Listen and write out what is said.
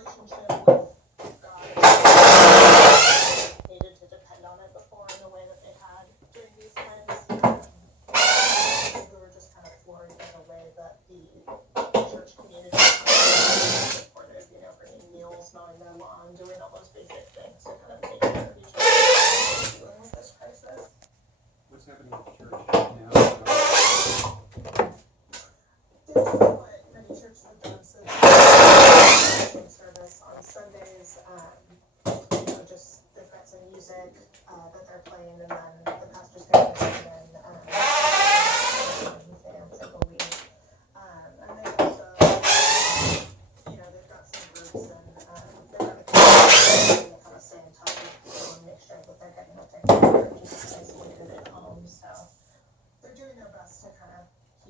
relationship with God needed to depend on it before in the way that they had during these times. We were just kind of floored by the way that the church community was supportive, you know, bringing meals, mowing their lawn, doing all those basic things to kind of take care of each other dealing with this crisis. What's happening with the church now? What many churches have done since service on Sundays, you know, just they've got some music that they're playing, and then